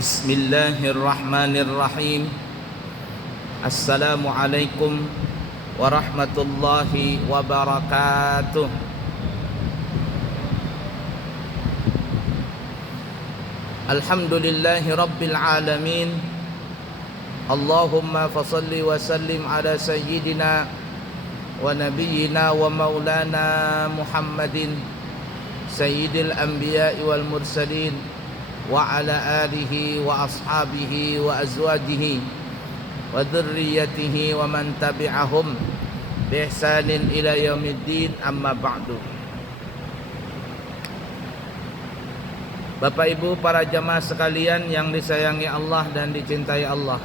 Bismillahirrahmanirrahim. Assalamualaikum warahmatullahi wabarakatuh. Alhamdulillahi rabbil alamin. Allahumma fasalli wa sallim ala sayyidina wa nabiyyina wa maulana Muhammadin sayyidil anbiya'i wal mursalin wa ala alihi wa ashabihi wa azwajihi wa dhurriyyatihi wa man tabi'ahum bi ihsanin ila yaumiddin, amma ba'du. Bapak Ibu para jamaah sekalian yang disayangi Allah dan dicintai Allah,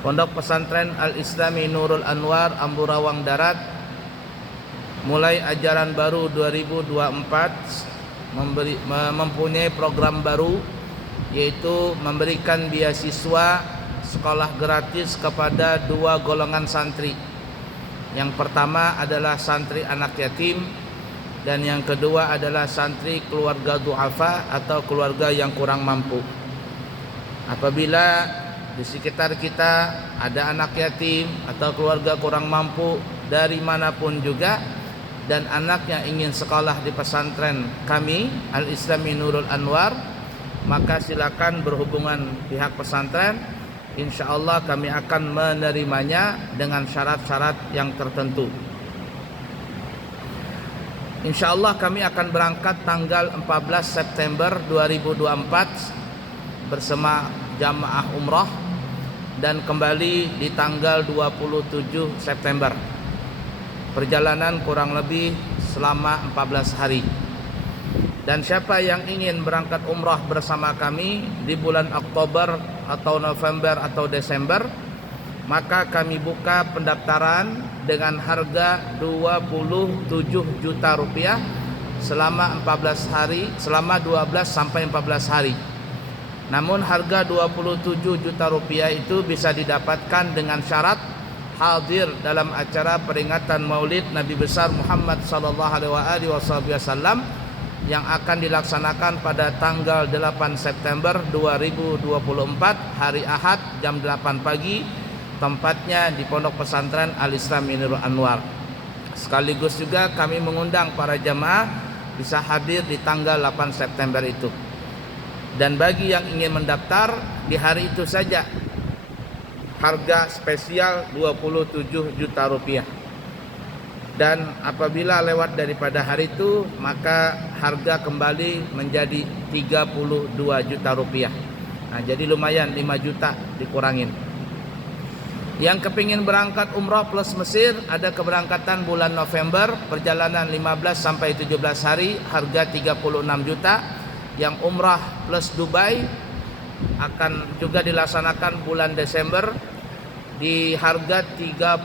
Pondok Pesantren Al-Islami Nurul Anwar Amburawang Darat mulai ajaran baru 2024 mempunyai program baru, yaitu memberikan beasiswa sekolah gratis kepada dua golongan santri. Yang pertama adalah santri anak yatim, dan yang kedua adalah santri keluarga du'afa atau keluarga yang kurang mampu. Apabila di sekitar kita ada anak yatim atau keluarga kurang mampu dari manapun juga, dan anaknya ingin sekolah di pesantren kami Al-Islami Nurul Anwar, maka silakan berhubungan pihak pesantren. InsyaAllah kami akan menerimanya dengan syarat-syarat yang tertentu. InsyaAllah kami akan berangkat tanggal 14 September 2024 bersama jamaah umrah dan kembali di tanggal 27 September. Perjalanan kurang lebih selama 14 hari. Dan siapa yang ingin berangkat umrah bersama kami di bulan Oktober atau November atau Desember, maka kami buka pendaftaran dengan harga 27 juta rupiah selama 14 hari, selama 12 sampai 14 hari. Namun harga 27 juta rupiah itu bisa didapatkan dengan syarat hadir dalam acara peringatan Maulid Nabi besar Muhammad sallallahu alaihi wasallam yang akan dilaksanakan pada tanggal 8 September 2024 hari Ahad jam 8 pagi, tempatnya di Pondok Pesantren Al-Islami Nurul Anwar. Sekaligus juga kami mengundang para jamaah bisa hadir di tanggal 8 September itu. Dan bagi yang ingin mendaftar di hari itu saja, harga spesial 27 juta rupiah. Dan apabila lewat daripada hari itu, maka harga kembali menjadi 32 juta rupiah. Nah, jadi lumayan 5 juta dikurangin. Yang kepingin berangkat umrah plus Mesir, ada keberangkatan bulan November, perjalanan 15 sampai 17 hari, harga 36 juta. Yang umrah plus Dubai akan juga dilaksanakan bulan Desember di harga 37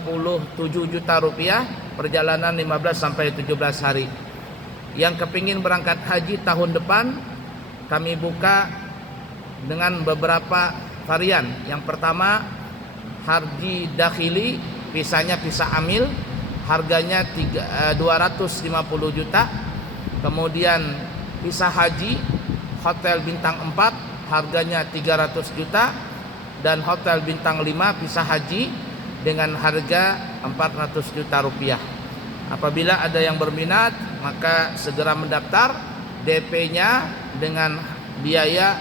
juta rupiah, perjalanan 15 sampai 17 hari. Yang kepingin berangkat haji tahun depan, kami buka dengan beberapa varian. Yang pertama, haji dakhili, visanya visa amil, harganya 250 juta. Kemudian visa haji hotel bintang 4, harganya 300 juta. Dan hotel bintang 5 visa haji dengan harga 400 juta rupiah. Apabila ada yang berminat, maka segera mendaftar. DP-nya dengan biaya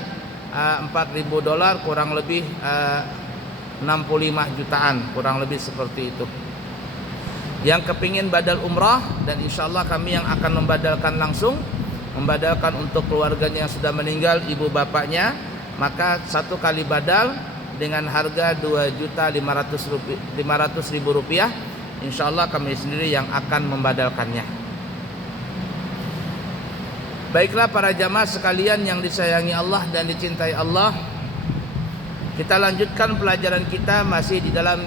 $4.000, kurang lebih 65 jutaan, kurang lebih seperti itu. Yang kepingin badal umrah, dan insyaAllah kami yang akan membadalkan langsung, membadalkan untuk keluarganya yang sudah meninggal, ibu bapaknya, maka satu kali badal dengan harga 2.500.000 rupiah. InsyaAllah kami sendiri yang akan membadalkannya. Baiklah para jamaah sekalian yang disayangi Allah dan dicintai Allah, kita lanjutkan pelajaran kita masih di dalam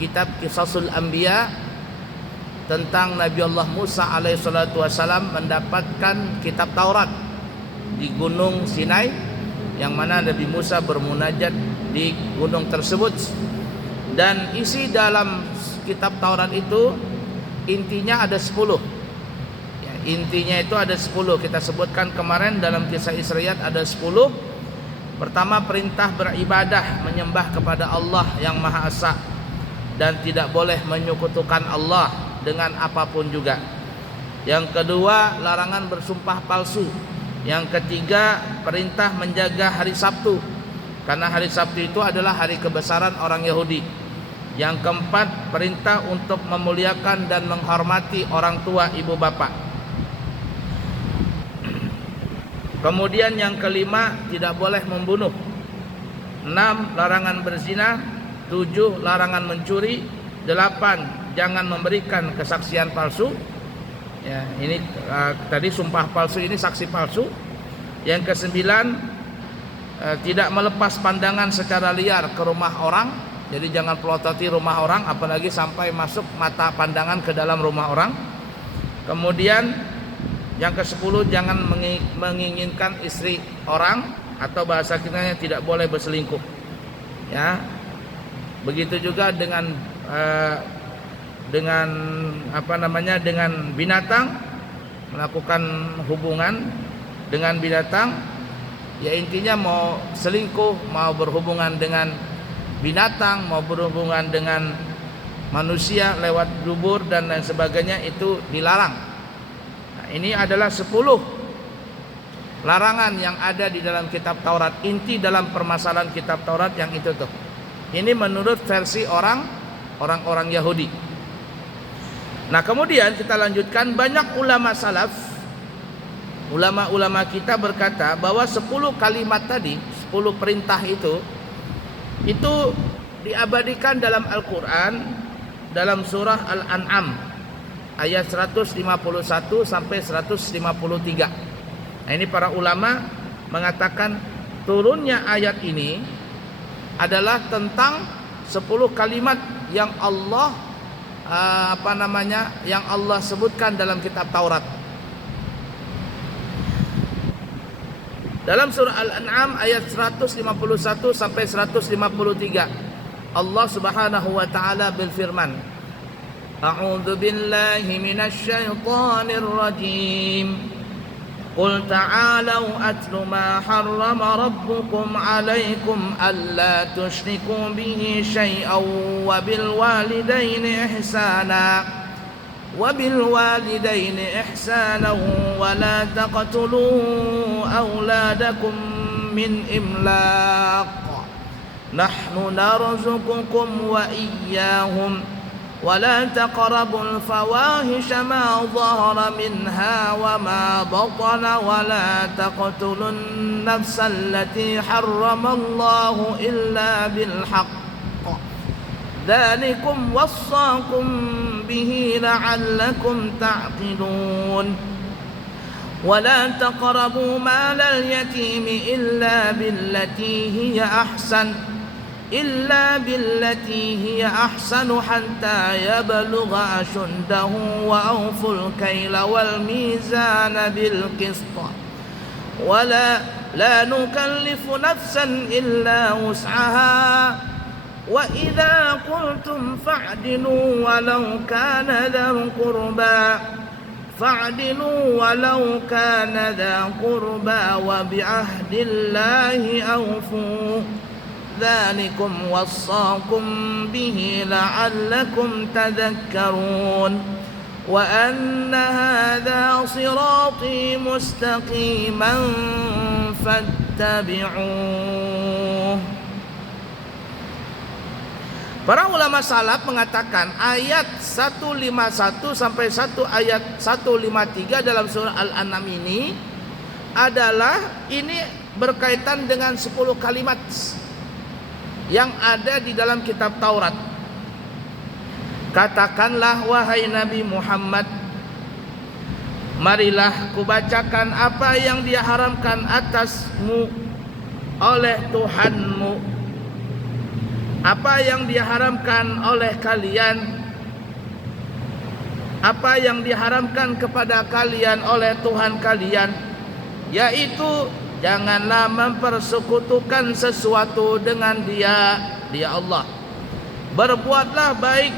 kitab Qisasul Anbiya tentang Nabi Allah Musa alaihissalatu wassalam mendapatkan kitab Taurat di Gunung Sinai, yang mana Nabi Musa bermunajat di gunung tersebut. Dan isi dalam kitab Taurat itu intinya ada 10. Intinya itu ada 10. Kita sebutkan kemarin dalam kisah Israiyat ada 10. Pertama, perintah beribadah, menyembah kepada Allah yang Maha Esa dan tidak boleh menyekutukan Allah dengan apapun juga. Yang kedua, larangan bersumpah palsu. Yang ketiga, perintah menjaga hari Sabtu, karena hari Sabtu itu adalah hari kebesaran orang Yahudi. Yang keempat, perintah untuk memuliakan dan menghormati orang tua ibu bapak. Kemudian yang kelima, tidak boleh membunuh. 6, larangan berzina. 7, larangan mencuri. 8, jangan memberikan kesaksian palsu. Ya, ini tadi sumpah palsu, ini saksi palsu. Yang kesembilan, tidak melepas pandangan secara liar ke rumah orang. Jadi jangan pelototi rumah orang, apalagi sampai masuk mata pandangan ke dalam rumah orang. Kemudian yang ke-10, jangan menginginkan istri orang, atau bahasa kitanya tidak boleh berselingkuh. Ya. Begitu juga dengan dengan binatang, melakukan hubungan dengan binatang. Ya intinya mau selingkuh, mau berhubungan dengan binatang, mau berhubungan dengan manusia lewat dubur dan lain sebagainya, itu dilarang. Ini adalah 10 larangan yang ada di dalam kitab Taurat. Inti dalam permasalahan kitab Taurat yang itu tuh. Ini menurut versi orang-orang Yahudi. Nah, kemudian kita lanjutkan, banyak ulama salaf, ulama-ulama kita berkata bahwa 10 kalimat tadi, 10 perintah itu diabadikan dalam Al-Qur'an dalam surah Al-An'am ayat 151 sampai 153. Nah, ini para ulama mengatakan turunnya ayat ini adalah tentang 10 kalimat yang Allah yang Allah sebutkan dalam kitab Taurat. Dalam surah Al-An'am ayat 151 sampai 153, Allah Subhanahu wa taala berfirman, A'udzu billahi minasy syaithanir rajim. Qul ta'alu atlu ma harrama rabbukum 'alaikum alla tusyriku bihi syai'an wa bil walidaini ihsana wa la taqtulu awladakum min imlaq nahnu narzuqukum wa iyyahum ولا تقربوا الفواحش ما ظهر منها وما بطن ولا تقتلوا النفس التي حرم الله إلا بالحق ذلكم وصاكم به لعلكم تعقلون ولا تقربوا مال اليتيم إلا بالتي هي أحسن حتى يبلغ أشده وأوفوا الكيل والميزان بالقسط لا نكلف نفسا إلا وسعها وإذا قلتم فاعدلوا ولو كان ذا قربى وبعهد الله أوفوا ذلكم وصاكم به لعلكم تذكرون وأن هذا صراطي مستقيما فاتبعوه. Para ulama salaf mengatakan ayat 151 sampai ayat 153 dalam surah Al-An'am ini berkaitan dengan 10 kalimat yang ada di dalam kitab Taurat. Katakanlah wahai Nabi Muhammad, marilah kubacakan apa yang dia haramkan atasmu oleh Tuhanmu, apa yang dia haramkan oleh kalian, apa yang diharamkan kepada kalian oleh Tuhan kalian, yaitu janganlah mempersekutukan sesuatu dengan Dia Allah. Berbuatlah baik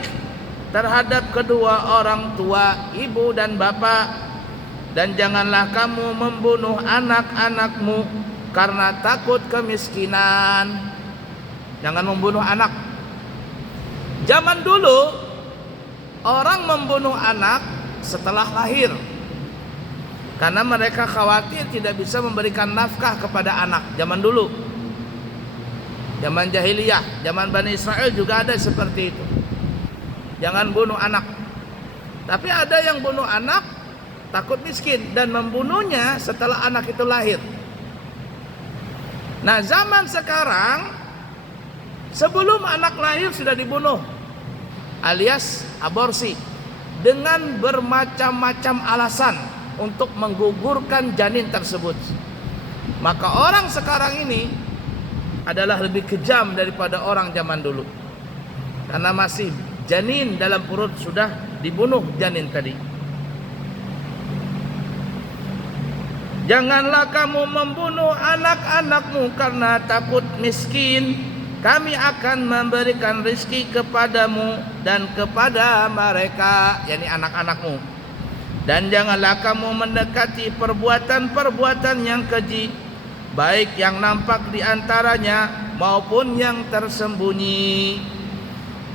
terhadap kedua orang tua, ibu dan bapa, dan janganlah kamu membunuh anak-anakmu karena takut kemiskinan. Jangan membunuh anak. Zaman dulu orang membunuh anak setelah lahir karena mereka khawatir tidak bisa memberikan nafkah kepada anak. Zaman dulu, zaman jahiliyah, zaman Bani Israel juga ada seperti itu. Jangan bunuh anak. Tapi ada yang bunuh anak takut miskin dan membunuhnya setelah anak itu lahir. Nah, zaman sekarang sebelum anak lahir sudah dibunuh, alias aborsi, dengan bermacam-macam alasan untuk menggugurkan janin tersebut. Maka orang sekarang ini adalah lebih kejam daripada orang zaman dulu, karena masih janin dalam perut sudah dibunuh janin tadi. Janganlah kamu membunuh anak-anakmu karena takut miskin. Kami akan memberikan rezeki kepadamu dan kepada mereka, yakni anak-anakmu. Dan janganlah kamu mendekati perbuatan-perbuatan yang keji, baik yang nampak di antaranya maupun yang tersembunyi.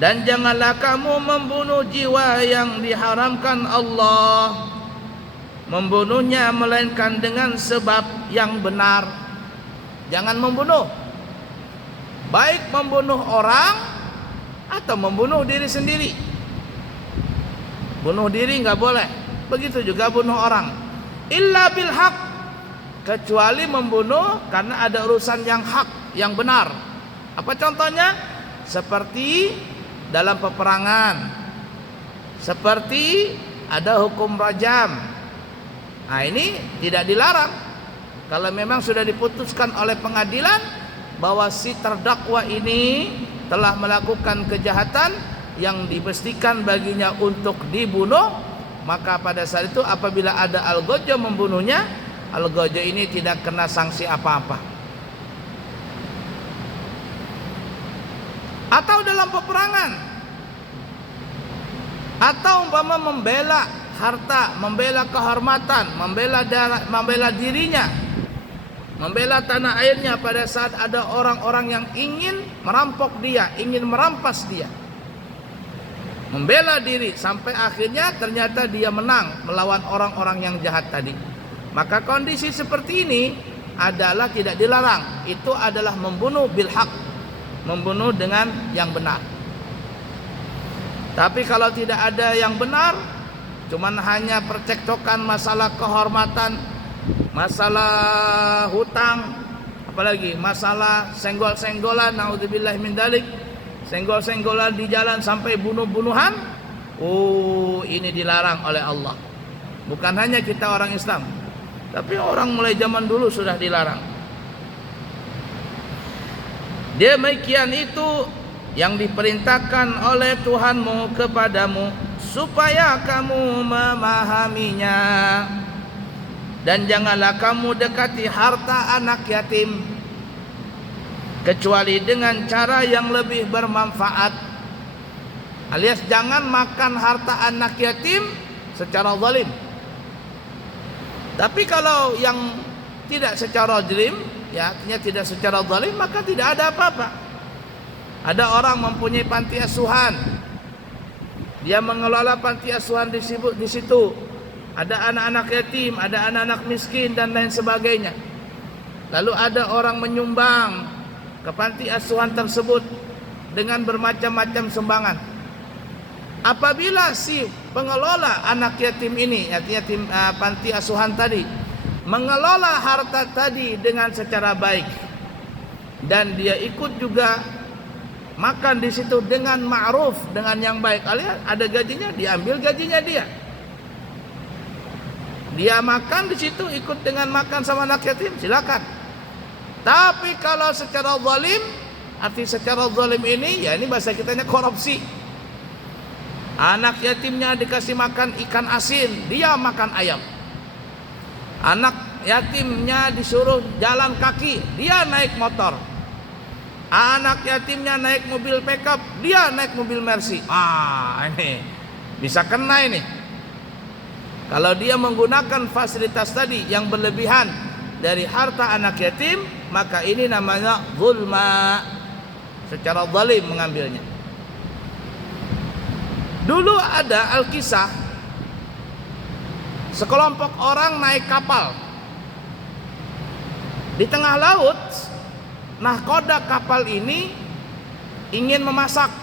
Dan janganlah kamu membunuh jiwa yang diharamkan Allah, membunuhnya melainkan dengan sebab yang benar. Jangan membunuh, baik membunuh orang atau membunuh diri sendiri. Bunuh diri nggak boleh, begitu juga bunuh orang. Illa bil haq, kecuali membunuh karena ada urusan yang hak, yang benar. Apa contohnya? Seperti dalam peperangan, seperti ada hukum rajam. Nah, ini tidak dilarang kalau memang sudah diputuskan oleh pengadilan bahwa si terdakwa ini telah melakukan kejahatan yang dimestikan baginya untuk dibunuh. Maka pada saat itu apabila ada algojo membunuhnya, algojo ini tidak kena sanksi apa-apa. Atau dalam peperangan, atau umpama membela harta, membela kehormatan, membela darah, membela dirinya, membela tanah airnya pada saat ada orang-orang yang ingin merampok dia, ingin merampas dia. Membela diri sampai akhirnya ternyata dia menang melawan orang-orang yang jahat tadi. Maka kondisi seperti ini adalah tidak dilarang. Itu adalah membunuh bil haq, membunuh dengan yang benar. Tapi kalau tidak ada yang benar, cuman hanya percekcokan masalah kehormatan, masalah hutang, apalagi masalah senggol-senggolan, naudzubillahi min dzalik, senggol-senggolan di jalan sampai bunuh-bunuhan, ini dilarang oleh Allah. Bukan hanya kita orang Islam, tapi orang mulai zaman dulu sudah dilarang. Demikian itu yang diperintahkan oleh Tuhanmu kepadamu, supaya kamu memahaminya. Dan janganlah kamu dekati harta anak yatim kecuali dengan cara yang lebih bermanfaat, alias jangan makan harta anak yatim secara zalim. Tapi kalau yang tidak secara zalim, ya artinya tidak secara zalim, maka tidak ada apa-apa. Ada orang mempunyai panti asuhan, dia mengelola panti asuhan di situ. Ada anak-anak yatim, ada anak-anak miskin dan lain sebagainya. Lalu ada orang menyumbang ke panti asuhan tersebut dengan bermacam-macam sumbangan. Apabila si pengelola anak yatim ini, artinya panti asuhan tadi, mengelola harta tadi dengan secara baik, dan dia ikut juga makan di situ dengan ma'ruf, dengan yang baik, alias ada gajinya, diambil gajinya dia. Dia makan di situ ikut dengan makan sama anak yatim, silakan. Tapi kalau secara zalim, arti secara zalim ini, ya ini bahasa kitanya korupsi. Anak yatimnya dikasih makan ikan asin, dia makan ayam. Anak yatimnya disuruh jalan kaki, dia naik motor. Anak yatimnya naik mobil pickup, dia naik mobil Mercy. Ini bisa kena ini. Kalau dia menggunakan fasilitas tadi yang berlebihan, dari harta anak yatim, maka ini namanya zulma, secara zalim mengambilnya. Dulu ada Alkisah, sekelompok orang naik kapal di tengah laut. Nahkoda kapal ini ingin masak.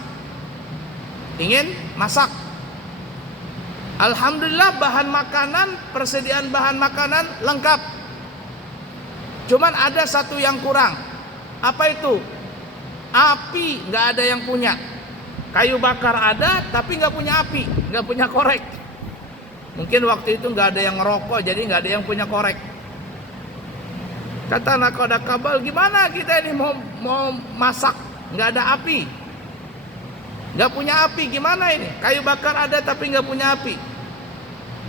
Alhamdulillah persediaan bahan makanan lengkap. Cuman ada satu yang kurang. Apa itu? Api nggak ada yang punya. Kayu bakar ada, tapi nggak punya api, nggak punya korek. Mungkin waktu itu nggak ada yang ngerokok, jadi nggak ada yang punya korek. Kata nahkoda kapal, gimana kita ini mau masak, nggak ada api, nggak punya api, gimana ini? Kayu bakar ada tapi nggak punya api.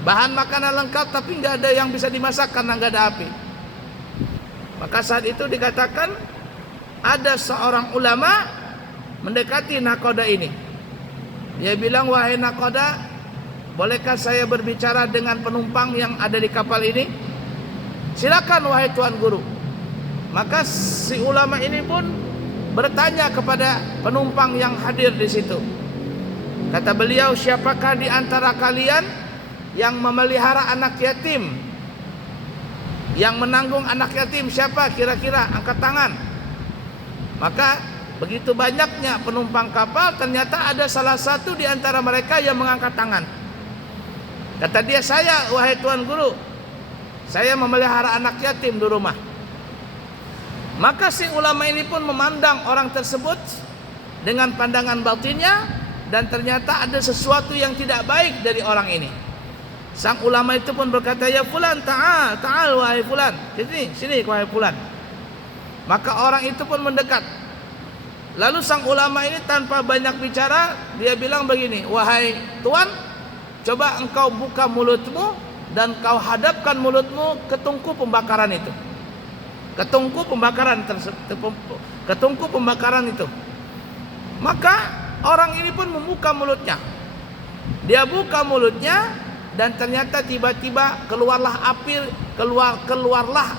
Bahan makanan lengkap tapi nggak ada yang bisa dimasak karena nggak ada api. Maka saat itu dikatakan ada seorang ulama mendekati nahkoda ini. Dia bilang, wahai nahkoda, bolehkah saya berbicara dengan penumpang yang ada di kapal ini? Silakan wahai tuan guru. Maka si ulama ini pun bertanya kepada penumpang yang hadir di situ. Kata beliau, siapakah di antara kalian yang memelihara anak yatim? Yang menanggung anak yatim siapa kira-kira? Angkat tangan. Maka begitu banyaknya penumpang kapal, ternyata ada salah satu di antara mereka yang mengangkat tangan. Kata dia, saya wahai tuan guru, saya memelihara anak yatim di rumah. Maka si ulama ini pun memandang orang tersebut dengan pandangan batinnya, dan ternyata ada sesuatu yang tidak baik dari orang ini. Sang ulama itu pun berkata, ya fulan, ta'al wahai fulan, sini wahai fulan. Maka orang itu pun mendekat. Lalu sang ulama ini tanpa banyak bicara, dia bilang begini, wahai tuan, coba engkau buka mulutmu dan kau hadapkan mulutmu ke tungku pembakaran itu. Ke tungku pembakaran itu. Maka orang ini pun membuka mulutnya. Dia buka mulutnya dan ternyata tiba-tiba keluarlah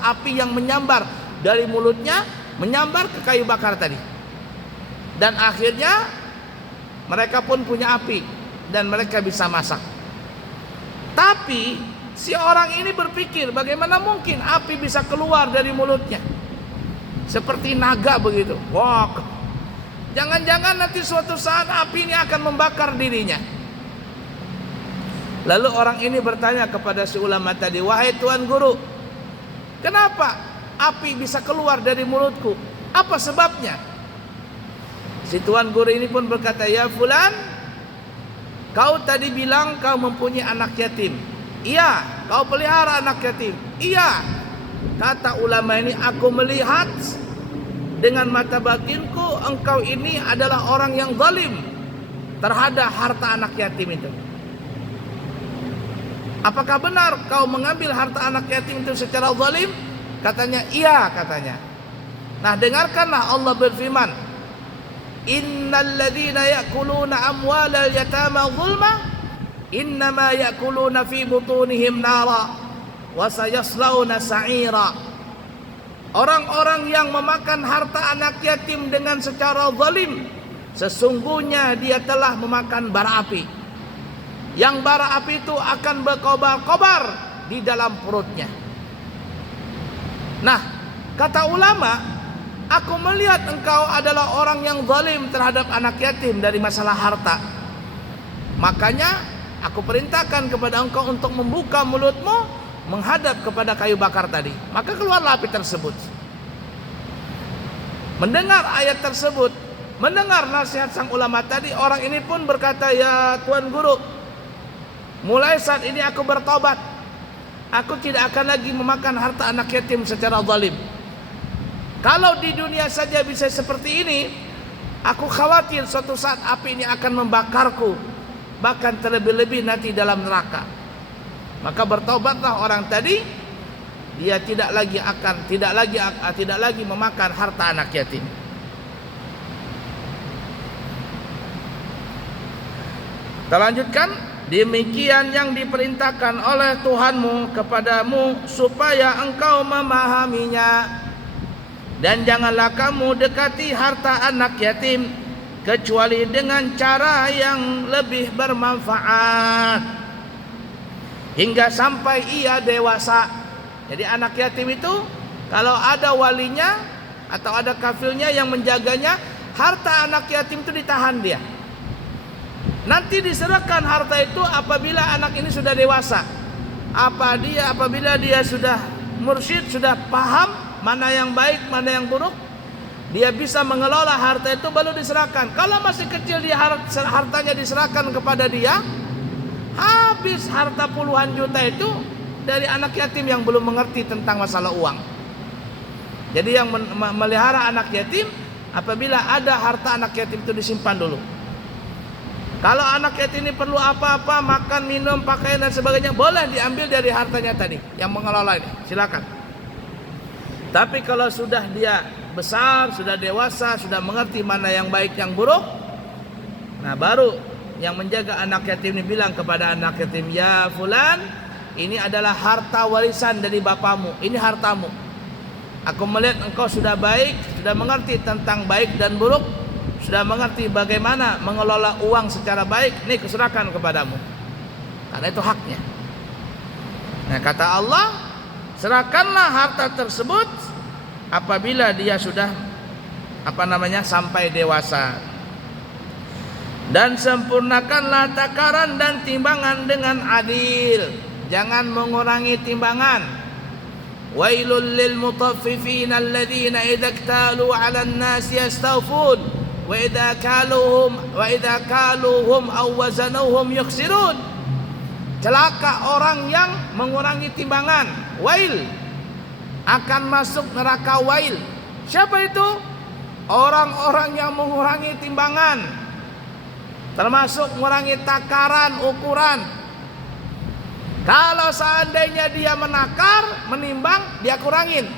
api yang menyambar dari mulutnya, menyambar ke kayu bakar tadi. Dan akhirnya mereka pun punya api dan mereka bisa masak. Tapi si orang ini berpikir, bagaimana mungkin api bisa keluar dari mulutnya? Seperti naga begitu. Wah, jangan-jangan nanti suatu saat api ini akan membakar dirinya. Lalu orang ini bertanya kepada si ulama tadi, wahai tuan guru, kenapa api bisa keluar dari mulutku? Apa sebabnya? Si tuan guru ini pun berkata, ya fulan, kau tadi bilang kau mempunyai anak yatim. Iya, kau pelihara anak yatim. Iya, kata ulama ini, aku melihat dengan mata batinku engkau ini adalah orang yang zalim terhadap harta anak yatim itu. Apakah benar kau mengambil harta anak yatim itu secara zalim? Katanya iya, katanya. Nah, dengarkanlah Allah berfirman, innal ladzina ya'kuluna amwalal yatama zulma innama ya'kuluna fi butunihim nara wa sayaslawna sa'ira. Orang-orang yang memakan harta anak yatim dengan secara zalim, sesungguhnya dia telah memakan bara api. Yang bara api itu akan berkobar-kobar di dalam perutnya. Nah, kata ulama, aku melihat engkau adalah orang yang zalim terhadap anak yatim dari masalah harta. Makanya aku perintahkan kepada engkau untuk membuka mulutmu menghadap kepada kayu bakar tadi. Maka keluarlah api tersebut. Mendengar ayat tersebut, mendengar nasihat sang ulama tadi, orang ini pun berkata, ya tuan guru, mulai saat ini aku bertobat. Aku tidak akan lagi memakan harta anak yatim secara zalim. Kalau di dunia saja bisa seperti ini, aku khawatir suatu saat api ini akan membakarku, bahkan terlebih-lebih nanti dalam neraka. Maka bertobatlah orang tadi, dia tidak lagi memakan harta anak yatim. Kita lanjutkan. Demikian yang diperintahkan oleh Tuhanmu kepadamu supaya engkau memahaminya. Dan janganlah kamu dekati harta anak yatim kecuali dengan cara yang lebih bermanfaat hingga sampai ia dewasa. Jadi anak yatim itu kalau ada walinya atau ada kafilnya yang menjaganya, harta anak yatim itu ditahan dia. Nanti diserahkan harta itu apabila anak ini sudah dewasa. Apabila dia sudah mursyid, sudah paham mana yang baik, mana yang buruk, dia bisa mengelola harta itu baru diserahkan. Kalau masih kecil dia hartanya diserahkan kepada dia, habis harta puluhan juta itu dari anak yatim yang belum mengerti tentang masalah uang. Jadi yang melihara anak yatim, apabila ada harta anak yatim itu disimpan dulu. Kalau anak yatim ini perlu apa-apa, makan, minum, pakaian dan sebagainya, boleh diambil dari hartanya tadi yang mengelola ini, silakan. Tapi kalau sudah dia besar, sudah dewasa, sudah mengerti mana yang baik, yang buruk, nah baru yang menjaga anak yatim ini bilang kepada anak yatim, ya fulan, ini adalah harta warisan dari bapamu, ini hartamu. Aku melihat engkau sudah baik, sudah mengerti tentang baik dan buruk, sudah mengerti bagaimana mengelola uang secara baik, ini kuserahkan kepadamu. Karena itu haknya. Nah kata Allah, serahkanlah harta tersebut apabila dia sudah sampai dewasa. Dan sempurnakanlah takaran dan timbangan dengan adil. Jangan mengurangi timbangan. Wailul lil mutaffifin alladzina idza iktalu 'alan nasi yastawfun wa idza kaluhum aw wazanuhum yukhsirun. Celaka orang yang mengurangi timbangan. Wail, akan masuk neraka wail. Siapa itu? Orang-orang yang mengurangi timbangan, termasuk mengurangi takaran, ukuran. Kalau seandainya dia menakar, menimbang, dia kurangin.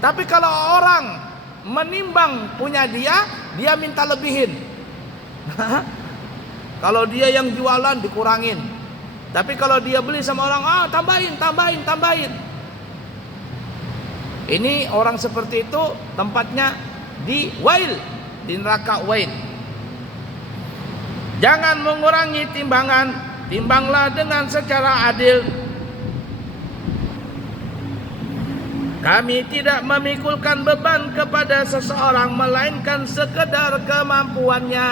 Tapi kalau orang menimbang punya dia minta lebihin. Kalau dia yang jualan dikurangin. Tapi kalau dia beli sama orang, tambahin. Ini orang seperti itu tempatnya di wail, di neraka wail. Jangan mengurangi timbangan, timbanglah dengan secara adil. Kami tidak memikulkan beban kepada seseorang melainkan sekedar kemampuannya.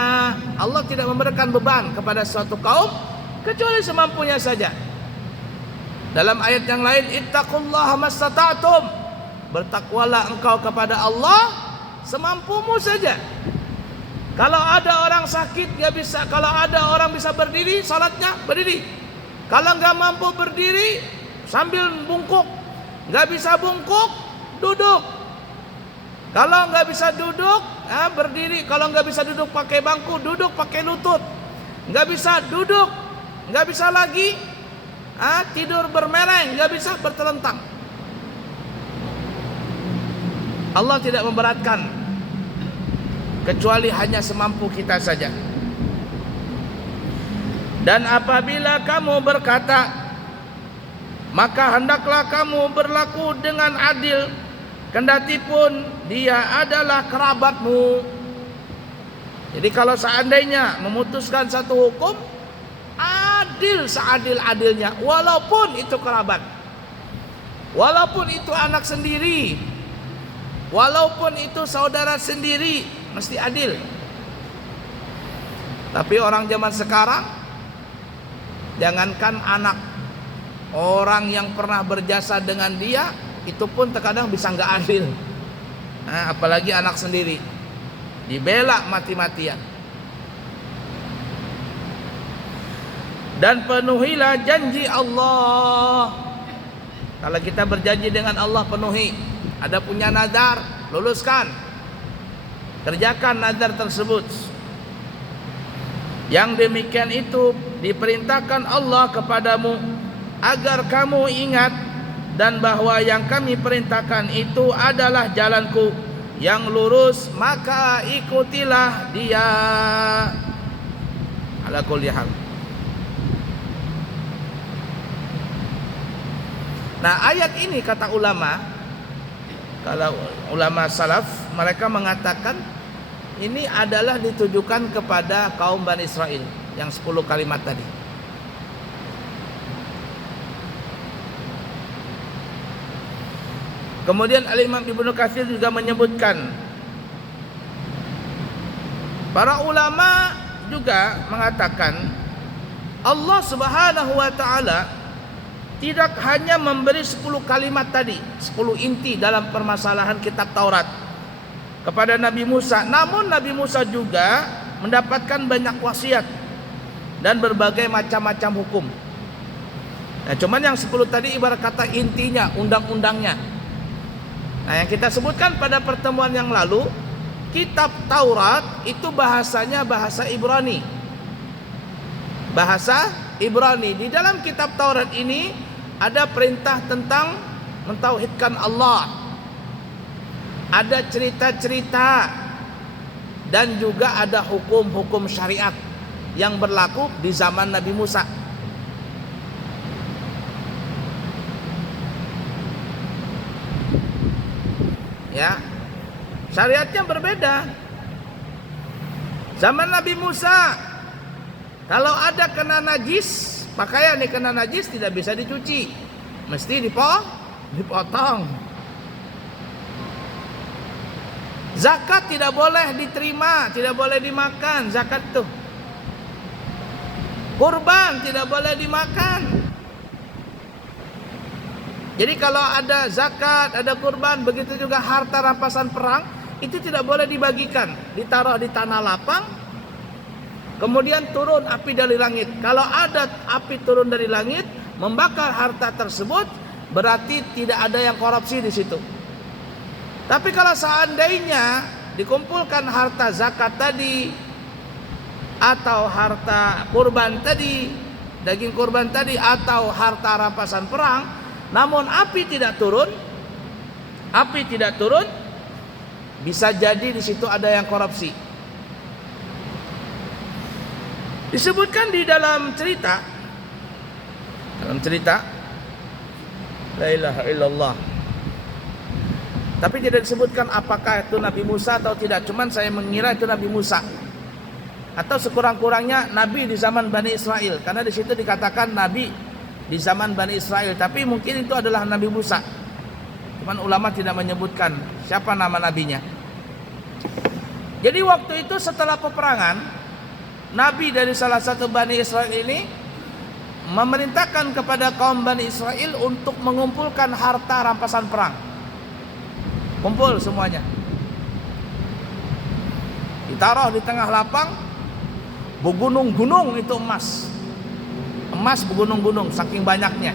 Allah tidak memberikan beban kepada suatu kaum kecuali semampunya saja. Dalam ayat yang lain, ittaqullaha mastata'tum. Bertakwalah engkau kepada Allah semampumu saja. Kalau ada orang sakit dia bisa, kalau ada orang bisa berdiri, salatnya berdiri. Kalau enggak mampu berdiri sambil bungkuk, enggak bisa bungkuk, duduk. Kalau enggak bisa duduk, berdiri. Kalau enggak bisa duduk pakai bangku, duduk pakai lutut. Enggak bisa duduk, enggak bisa lagi tidur bermereng, enggak bisa bertelentang. Allah tidak memberatkan, kecuali hanya semampu kita saja. Dan apabila kamu berkata, maka hendaklah kamu berlaku dengan adil, kendati pun dia adalah kerabatmu. Jadi kalau seandainya memutuskan satu hukum, adil seadil-adilnya, walaupun itu kerabat, walaupun itu anak sendiri, walaupun itu saudara sendiri, mesti adil. Tapi orang zaman sekarang, jangankan anak, orang yang pernah berjasa dengan dia itu pun terkadang bisa nggak adil. Apalagi anak sendiri, dibela mati-matian. Dan penuhilah janji Allah. Kalau kita berjanji dengan Allah, penuhi. Ada punya nazar, luluskan, kerjakan nazar tersebut. Yang demikian itu diperintahkan Allah kepadamu agar kamu ingat, dan bahwa yang kami perintahkan itu adalah jalanku yang lurus, maka ikutilah dia. Ala kulli hal. Nah, ayat ini kata ulama, kalau ulama salaf, mereka mengatakan ini adalah ditujukan kepada kaum Bani Israel yang 10 kalimat tadi. Kemudian Al-Imam Ibnu Katsir juga menyebutkan, para ulama juga mengatakan Allah Subhanahu wa taala tidak hanya memberi 10 kalimat tadi, 10 inti dalam permasalahan kitab Taurat kepada Nabi Musa, namun Nabi Musa juga mendapatkan banyak wasiat dan berbagai macam-macam hukum. Nah, cuman yang 10 tadi ibarat kata intinya, undang-undangnya. Nah, yang kita sebutkan pada pertemuan yang lalu, kitab Taurat itu bahasanya bahasa Ibrani. Bahasa Ibrani. Di dalam kitab Taurat ini ada perintah tentang mentauhidkan Allah. Ada cerita-cerita dan juga ada hukum-hukum syariat yang berlaku di zaman Nabi Musa. Ya, syariatnya berbeda. Zaman Nabi Musa, kalau ada kena najis, pakaian yang kena najis tidak bisa dicuci, mesti dipotong. Zakat tidak boleh diterima, tidak boleh dimakan zakat tuh. Kurban tidak boleh dimakan. Jadi kalau ada zakat, ada kurban, begitu juga harta rampasan perang, itu tidak boleh dibagikan, ditaruh di tanah lapang, kemudian turun api dari langit. Kalau ada api turun dari langit membakar harta tersebut, berarti tidak ada yang korupsi di situ. Tapi kalau seandainya dikumpulkan harta zakat tadi atau harta kurban tadi, daging kurban tadi atau harta rampasan perang, namun api tidak turun, bisa jadi di situ ada yang korupsi. Disebutkan di dalam cerita la ilaha illallah, tapi tidak disebutkan apakah itu Nabi Musa atau tidak. Cuman saya mengira itu Nabi Musa atau sekurang-kurangnya Nabi di zaman Bani Israel, karena di situ dikatakan Nabi di zaman Bani Israel, tapi mungkin itu adalah Nabi Musa. Cuman ulama tidak menyebutkan siapa nama nabinya. Jadi waktu itu setelah peperangan, Nabi dari salah satu Bani Israel ini memerintahkan kepada kaum Bani Israel untuk mengumpulkan harta rampasan perang. Kumpul semuanya, ditaruh di tengah lapang, bergunung-gunung itu emas bergunung-gunung saking banyaknya.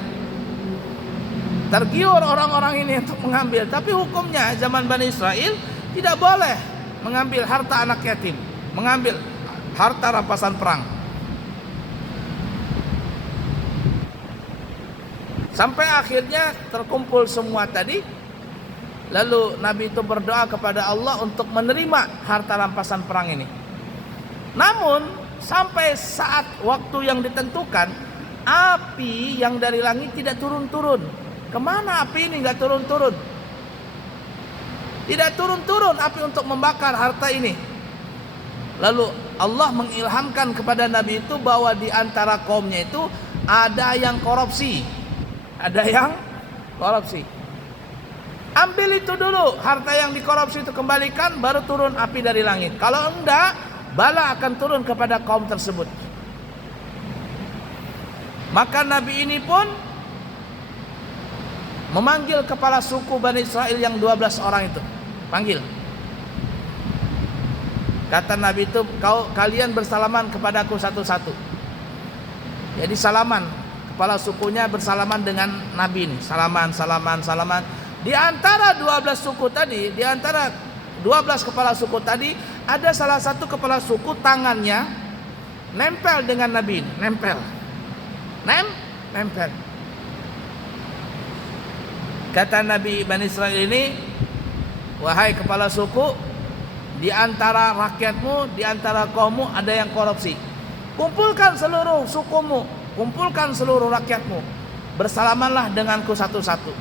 Tergiur orang-orang ini untuk mengambil, tapi hukumnya zaman Bani Israel tidak boleh mengambil harta anak yatim, mengambil harta rampasan perang. Sampai akhirnya terkumpul semua tadi, lalu Nabi itu berdoa kepada Allah untuk menerima harta rampasan perang ini. Namun sampai saat waktu yang ditentukan, api yang dari langit tidak turun-turun. Kemana api ini nggak turun-turun? Tidak turun-turun api untuk membakar harta ini. Lalu Allah mengilhamkan kepada Nabi itu bahwa di antara kaumnya itu ada yang korupsi. Ambil itu dulu, harta yang dikorupsi itu kembalikan, baru turun api dari langit. Kalau enggak, bala akan turun kepada kaum tersebut. Maka Nabi ini pun memanggil kepala suku Bani Israel yang 12 orang itu. Panggil. Kata Nabi itu, kalian bersalaman kepadaku satu-satu. Jadi salaman, kepala sukunya bersalaman dengan Nabi ini. Salaman. Di antara 12 suku tadi, di antara 12 kepala suku tadi, ada salah satu kepala suku tangannya nempel dengan Nabi ini. Nempel. Kata Nabi Bani Israel ini, wahai kepala suku, di antara rakyatmu, di antara kaummu ada yang korupsi. Kumpulkan seluruh sukumu, kumpulkan seluruh rakyatmu. bersalamanlah denganku satu-satu.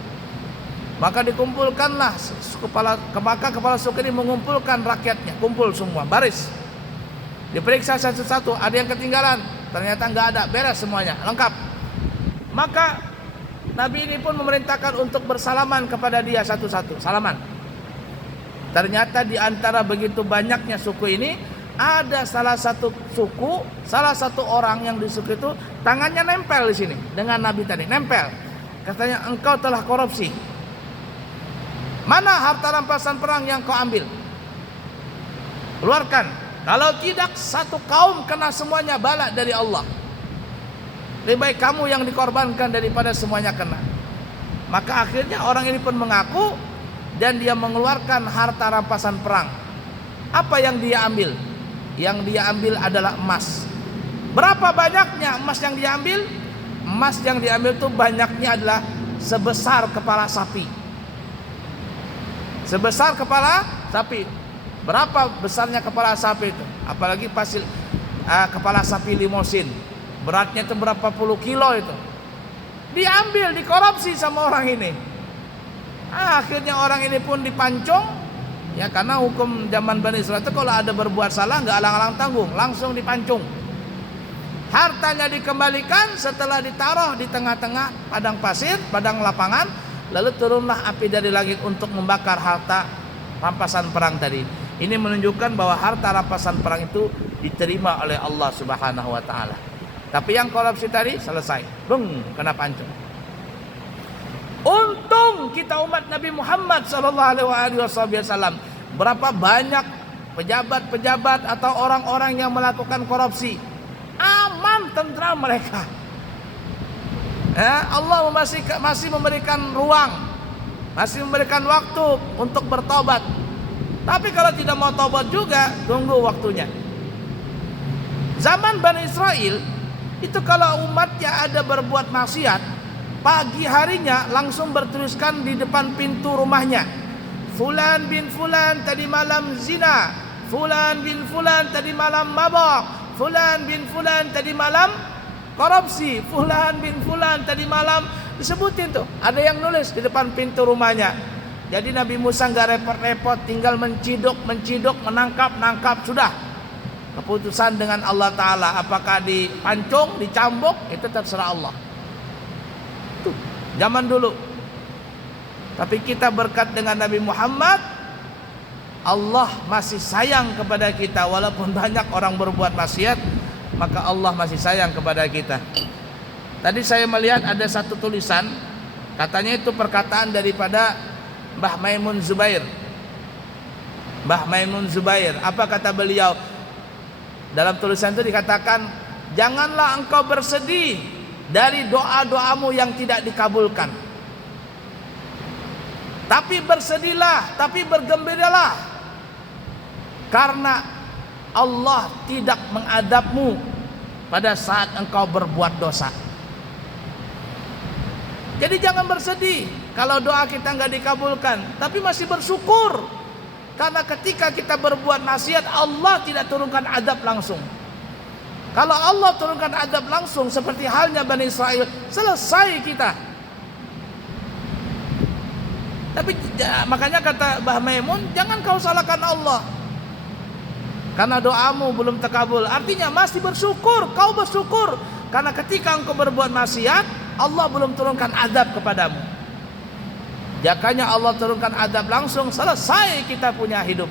Maka dikumpulkanlah kepala suku ini mengumpulkan rakyatnya, kumpul semua, baris. Diperiksa satu-satu, ada yang ketinggalan, ternyata nggak ada, beres semuanya, lengkap. Maka Nabi ini pun memerintahkan untuk bersalaman kepada dia satu-satu, salaman. Ternyata di antara begitu banyaknya suku ini, ada salah satu suku, salah satu orang yang di suku itu tangannya nempel di sini dengan Nabi tadi, nempel. Katanya, engkau telah korupsi. Mana harta rampasan perang yang kau ambil? Keluarkan. Kalau tidak, satu kaum kena semuanya bala dari Allah. Lebih baik kamu yang dikorbankan daripada semuanya kena. Maka akhirnya orang ini pun mengaku dan dia mengeluarkan harta rampasan perang. Apa yang dia ambil? Yang dia ambil adalah emas. Berapa banyaknya emas yang dia ambil? Emas yang diambil itu banyaknya adalah sebesar kepala sapi. Sebesar kepala sapi. Berapa besarnya kepala sapi itu? Apalagi kepala sapi limosin. Beratnya itu berapa puluh kilo itu. Diambil, dikorupsi sama orang ini. Akhirnya orang ini pun dipancung. Ya, karena hukum zaman Bani Israil itu kalau ada berbuat salah nggak alang-alang tanggung, langsung dipancung. Hartanya dikembalikan setelah ditaruh di tengah-tengah padang pasir, padang lapangan. Lalu turunlah api dari langit untuk membakar harta rampasan perang tadi. Ini menunjukkan bahwa harta rampasan perang itu diterima oleh Allah Subhanahu wa taala. Tapi yang korupsi tadi selesai, kena pancung. Untung kita umat Nabi Muhammad SAW. Berapa banyak pejabat-pejabat atau orang-orang yang melakukan korupsi, aman, tentram mereka. Allah masih memberikan ruang, masih memberikan waktu untuk bertobat. Tapi kalau tidak mau tobat juga, tunggu waktunya. Zaman Bani Israil itu kalau umatnya ada berbuat maksiat, pagi harinya langsung bertuliskan di depan pintu rumahnya, Fulan bin Fulan tadi malam zina, Fulan bin Fulan tadi malam mabok, Fulan bin Fulan tadi malam korupsi, Fulan bin Fulan tadi malam, disebutin tuh. Ada yang nulis di depan pintu rumahnya. Jadi Nabi Musa nggak repot-repot, tinggal menciduk, menangkap, sudah. Keputusan dengan Allah Ta'ala. Apakah dipancung, dicambuk, itu terserah Allah. Tuh, zaman dulu. Tapi kita berkat dengan Nabi Muhammad, Allah masih sayang kepada kita. Walaupun banyak orang berbuat maksiat, maka Allah masih sayang kepada kita. Tadi saya melihat ada satu tulisan, katanya itu perkataan daripada Mbah Maimun Zubair. Mbah Maimun Zubair, apa kata beliau? Dalam tulisan itu dikatakan, janganlah engkau bersedih dari doa-doamu yang tidak dikabulkan. Tapi bersedihlah, tapi bergembiralah, karena Allah tidak mengadabmu pada saat engkau berbuat dosa. Jadi jangan bersedih kalau doa kita nggak dikabulkan, tapi masih bersyukur. Karena ketika kita berbuat maksiat, Allah tidak turunkan adab langsung. Kalau Allah turunkan adab langsung seperti halnya Bani Israil, selesai kita. Tapi makanya kata Mbah Maimun, jangan kau salahkan Allah karena doamu belum terkabul. Artinya masih bersyukur, kau bersyukur karena ketika engkau berbuat maksiat, Allah belum turunkan adab kepadamu. Jakanya Allah turunkan adab langsung, selesai kita punya hidup.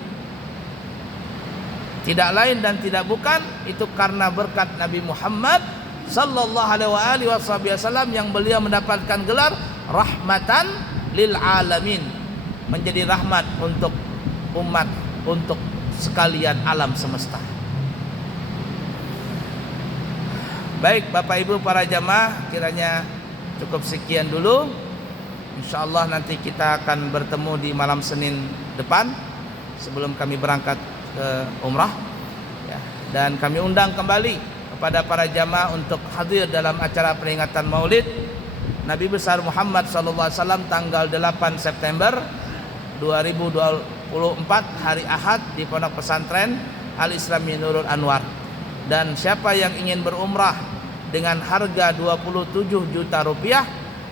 Tidak lain dan tidak bukan, itu karena berkat Nabi Muhammad sallallahu alaihi wasallam yang beliau mendapatkan gelar rahmatan lil alamin, menjadi rahmat untuk umat, untuk sekalian alam semesta. Baik Bapak Ibu para jamaah, kiranya cukup sekian dulu. InsyaAllah nanti kita akan bertemu di malam Senin depan sebelum kami berangkat ke umrah ya. Dan kami undang kembali kepada para jamaah untuk hadir dalam acara peringatan Maulid Nabi besar Muhammad SAW tanggal 8 September 2024 hari Ahad di Pondok Pesantren Al-Islami Nurul Anwar. Dan siapa yang ingin berumrah dengan harga 27 juta rupiah,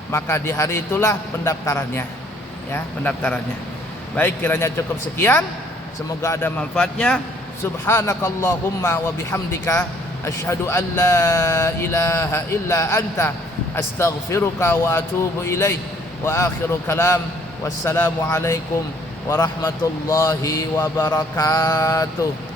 maka di hari itulah pendaftarannya, ya, pendaftarannya. Baik, kiranya cukup sekian, semoga ada manfaatnya. Subhanakallahumma wa bihamdika asyhadu an la ilaha illa anta astaghfiruka wa atubu ilaik. Wa akhiru kalam, wassalamu alaikum warahmatullahi wabarakatuh.